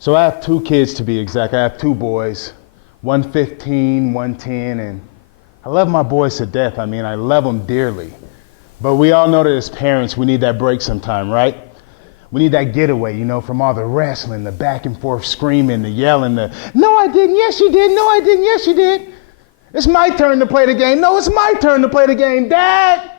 So I have two kids, to be exact. I have two boys, one 15, one 10, and I love my boys to death. I mean, I love them dearly. But we all know that as parents, we need that break sometime, right? We need that getaway, you know, from all the wrestling, the back and forth screaming, the yelling, the, no, I didn't, yes, you did, no, I didn't, yes, you did. It's my turn to play the game. No, it's my turn to play the game, Dad.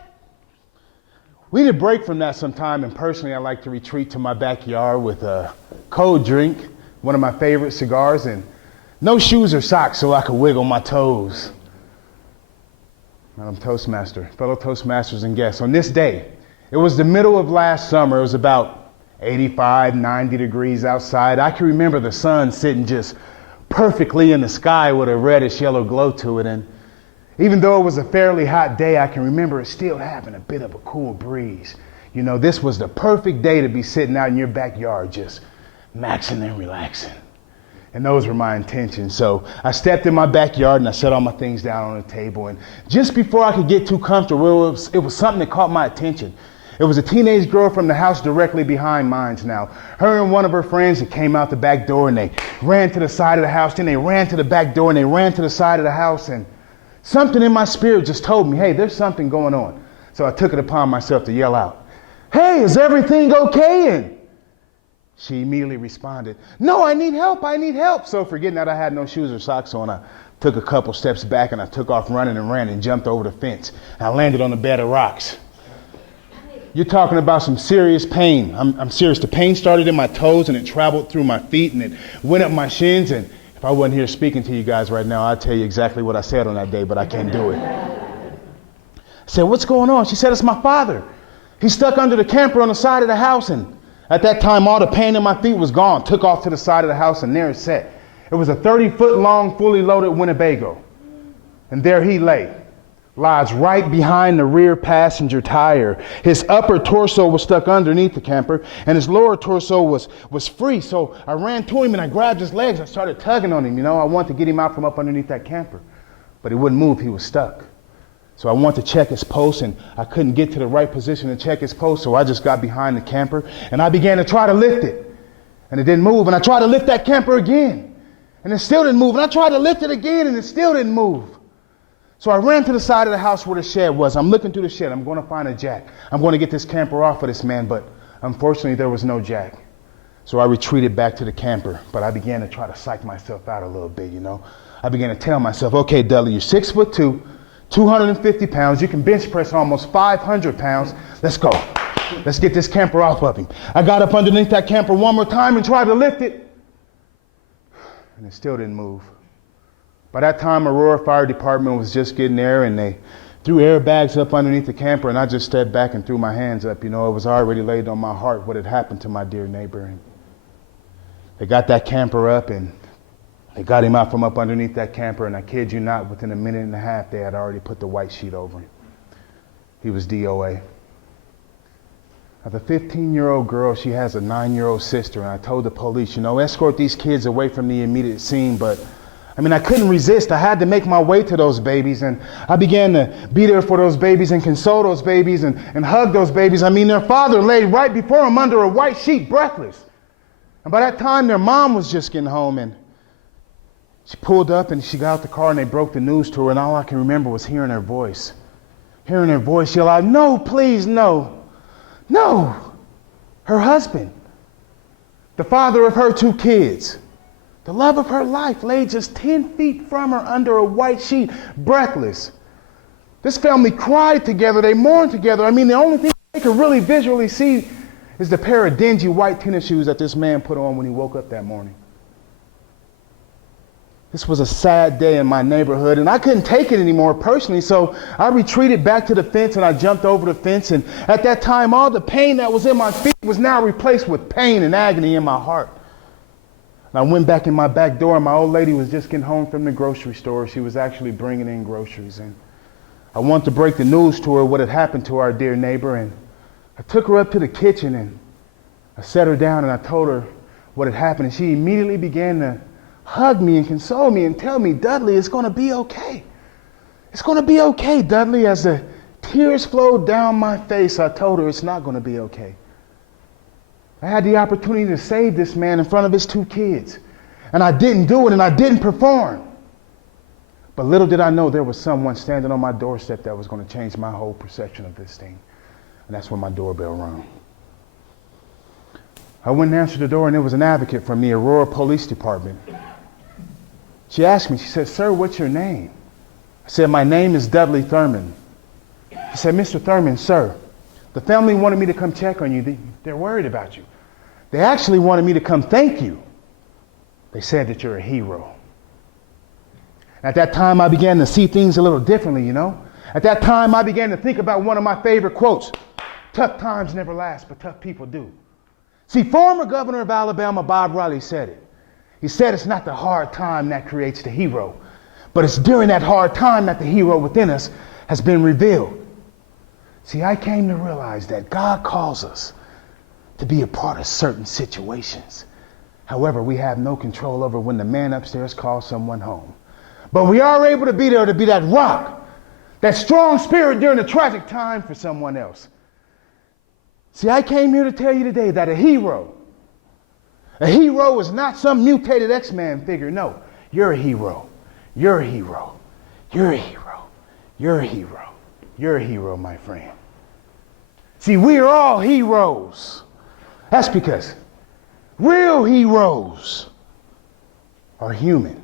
We need a break from that sometime, and personally, I like to retreat to my backyard with a cold drink, one of my favorite cigars, and no shoes or socks so I can wiggle my toes. I'm Toastmaster, fellow Toastmasters and guests. On this day, it was the middle of last summer. It was about 85, 90 degrees outside. I can remember the sun sitting just perfectly in the sky with a reddish yellow glow to it. And even though it was a fairly hot day, I can remember it still having a bit of a cool breeze. You know, this was the perfect day to be sitting out in your backyard just maxing and relaxing. And those were my intentions. So I stepped in my backyard and I set all my things down on the table. And just before I could get too comfortable, it was something that caught my attention. It was a teenage girl from the house directly behind mine now. Her and one of her friends that came out the back door, and they ran to the side of the house. Then they ran to the back door and they ran to the side of the house. And something in my spirit just told me, hey, there's something going on. So I took it upon myself to yell out, hey, is everything okay? And she immediately responded, no, I need help, I need help. So forgetting that I had no shoes or socks on, I took a couple steps back and I took off running and ran and jumped over the fence. I landed on a bed of rocks. You're talking about some serious pain. I'm serious. The pain started in my toes and it traveled through my feet and it went up my shins. And if I wasn't here speaking to you guys right now, I'd tell you exactly what I said on that day, but I can't do it. I said, what's going on? She said, it's my father. He's stuck under the camper on the side of the house, and at that time, all the pain in my feet was gone. Took off to the side of the house, and there it sat. It was a 30-foot long, fully loaded Winnebago. And there he lay, lodged right behind the rear passenger tire. His upper torso was stuck underneath the camper, and his lower torso was free. So I ran to him, and I grabbed his legs. I started tugging on him. You know, I wanted to get him out from up underneath that camper. But he wouldn't move. He was stuck. So I wanted to check his pulse, and I couldn't get to the right position to check his pulse, so I just got behind the camper, and I began to try to lift it. And it didn't move, and I tried to lift that camper again, and it still didn't move. And I tried to lift it again, and it still didn't move. So I ran to the side of the house where the shed was. I'm looking through the shed. I'm going to find a jack. I'm going to get this camper off of this man, but unfortunately there was no jack. So I retreated back to the camper, but I began to try to psych myself out a little bit, you know. I began to tell myself, okay, Dudley, you're 6'2", 250 pounds. You can bench press almost 500 pounds. Let's go. Let's get this camper off of him. I got up underneath that camper one more time and tried to lift it. And it still didn't move. By that time, Aurora Fire Department was just getting there, and they threw airbags up underneath the camper, and I just stepped back and threw my hands up. You know, it was already laid on my heart what had happened to my dear neighbor. And they got that camper up, and they got him out from up underneath that camper, and I kid you not, within a minute and a half, they had already put the white sheet over him. He was DOA. Now, the 15-year-old girl, she has a 9-year-old sister, and I told the police, you know, escort these kids away from the immediate scene, but I mean, I couldn't resist. I had to make my way to those babies, and I began to be there for those babies and console those babies and hug those babies. I mean, their father lay right before them under a white sheet, breathless. And by that time, their mom was just getting home, and she pulled up and she got out the car and they broke the news to her, and all I can remember was hearing her voice. Hearing her voice yell out, no, please, no. No. Her husband, the father of her 2 kids, the love of her life, lay just 10 feet from her under a white sheet, breathless. This family cried together. They mourned together. I mean, the only thing they could really visually see is the pair of dingy white tennis shoes that this man put on when he woke up that morning. This was a sad day in my neighborhood, and I couldn't take it anymore personally, so I retreated back to the fence and I jumped over the fence, and at that time, all the pain that was in my feet was now replaced with pain and agony in my heart. And I went back in my back door, and my old lady was just getting home from the grocery store. She was actually bringing in groceries, and I wanted to break the news to her what had happened to our dear neighbor, and I took her up to the kitchen, and I set her down, and I told her what had happened, and she immediately began to hug me and console me and tell me, Dudley, it's going to be okay. It's going to be okay, Dudley. As the tears flowed down my face, I told her it's not going to be okay. I had the opportunity to save this man in front of his 2 kids. And I didn't do it, and I didn't perform. But little did I know there was someone standing on my doorstep that was going to change my whole perception of this thing. And that's when my doorbell rang. I went and answered the door, and there was an advocate from the Aurora Police Department. She asked me, she said, "Sir, what's your name?" I said, "My name is Dudley Thurmond." She said, "Mr. Thurmond, sir, the family wanted me to come check on you. They're worried about you. They actually wanted me to come thank you. They said that you're a hero." At that time, I began to see things a little differently, you know. At that time, I began to think about one of my favorite quotes. Tough times never last, but tough people do. See, former governor of Alabama, Bob Riley, said it. He said it's not the hard time that creates the hero, but it's during that hard time that the hero within us has been revealed. See, I came to realize that God calls us to be a part of certain situations. However, we have no control over when the man upstairs calls someone home. But we are able to be there to be that rock, that strong spirit during a tragic time for someone else. See, I came here to tell you today that a hero is not some mutated X-Man figure. No, you're a hero. You're a hero. You're a hero. You're a hero. You're a hero, my friend. See, we are all heroes. That's because real heroes are human.